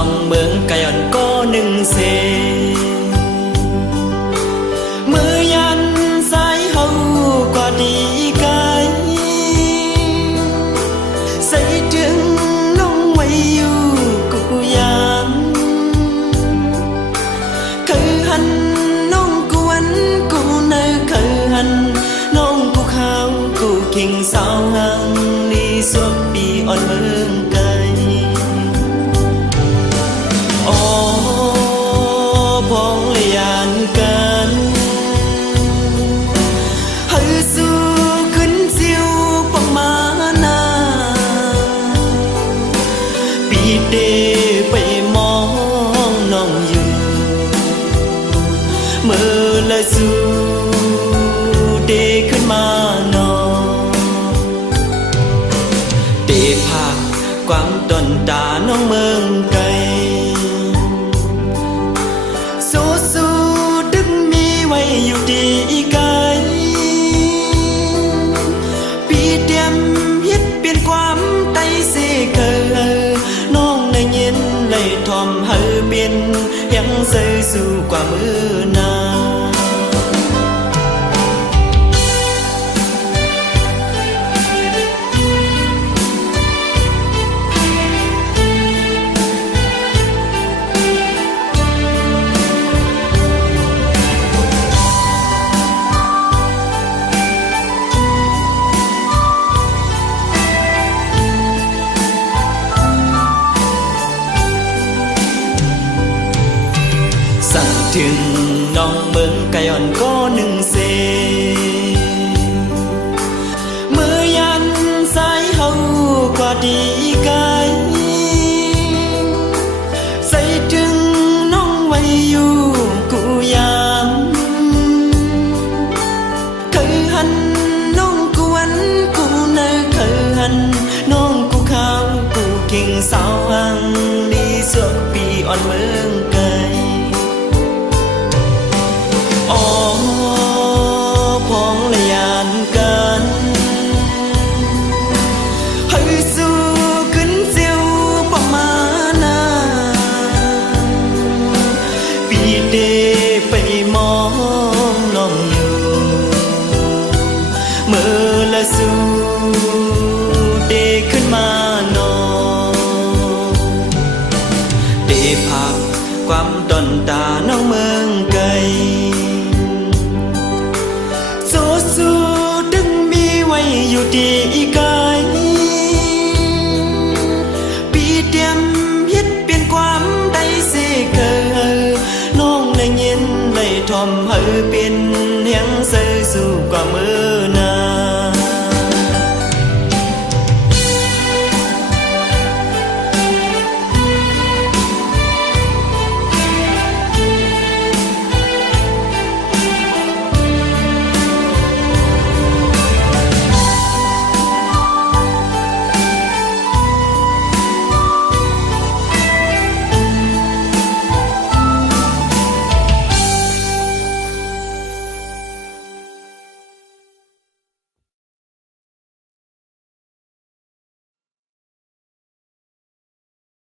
องเมืองกะย่อนก็หนึ่งเสมือยันสายเฮากว่าดีกายใส่ถึงน้องไว้อยู่กูยามคือหันน้องกวนกูเนอคือหันน้องกูข้าวกูคิงสาวหังนี่สวบปีอ่อนเมืองไกลอ๋อพองเลยยานกันให้สู้ขึ้นเสียวประมาณนาปีเดไปมองน้องอยู่เมื่อละสู้เดขึ้นมานองเดภาคความต้นตาน้องเมืองไกลสู้ดึงมีไว้อยู่ดีไกลปีเดียมฮิตเปลี่ยนความไตเสเคน้องในเย็นเลยทอมเฮอเปลี่ยนยังเสยสู่กว่ามือนาสั่งถึงน้องเมืองกะย่อนก็หนึ่งเสเมื่อยันสายเฮากว่าดีกายใส่ถึงน้องไว้อยู่กูยามเคยหันน้องกวนกูเนอเคยหันน้องกูข้าวกูคิงสาวหังนี่สวบปีอ่อนเมืองไกลอ๋อพองเลยยานกันให้สู้ขึ้นเสียวประมาณนาปีเดไปมองน้องอยู่เมื่อละสู้เดขึ้นมานองเดภาคความต้นตาน้องเมืองไกลสู้ดึงมีไว้อยู่ดีกายปีเดียมฮิตเปลี่ยนความได้เสเคน้องในเย็นในทอมเฮอเปลี่ยนยังเสยสู่กว่ามือ